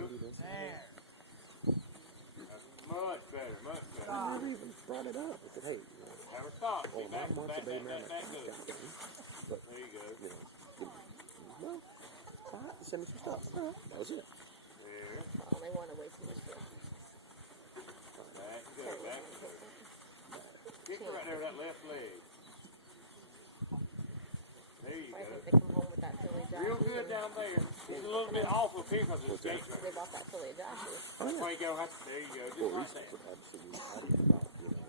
There. That's much better, much better. I never even brought it up. I said, hey, Never stop. oh, Back, 9 months back, a baby back, man. back, back, good. But, There you go. you know, well, all right, send me some stuff. All right, that was it. There. Oh, they want to wait too much. Back go, back go. Kick her right there with that left leg. There you I go. think they come home with that Philly Josh. Real good down there. It's a little bit off of here because it's skates right They bought that Philly Josh. That's why you go have to, there you go, just Well, right he's there. absolutely happy about, you know,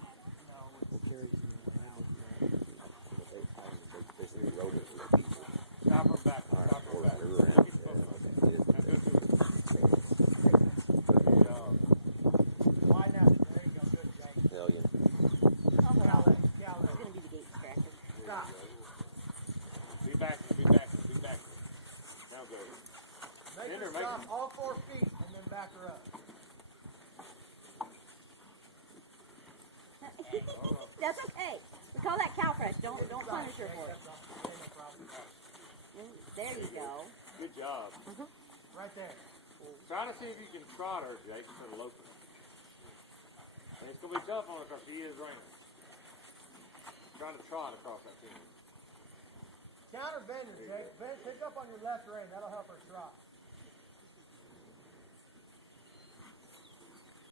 well, Terry's in the line, they say he wrote it. Stop her back, All right, stop her or back. we were Get in. your foot Yeah, up. Now go to it. Good job. Wide out. There you go. Good, Jake. hell yeah. Oh, well, Callaway. it's going to be the gate scratcher. Stop. Be back, be back, be back. Now go. Make Enter, her make stop her- all 4 feet and then back her up. That's okay. We call that cow fresh. Don't punish her for it. That's all. There, no problem. There you go. Good job. Right there. Try to see if you can trot her, Jake, instead of lope her. And it's going to be tough on her because she is running. Trying to trot across that field. Counter bender, Jake. Bend, pick up on your left rein. That'll help her trot.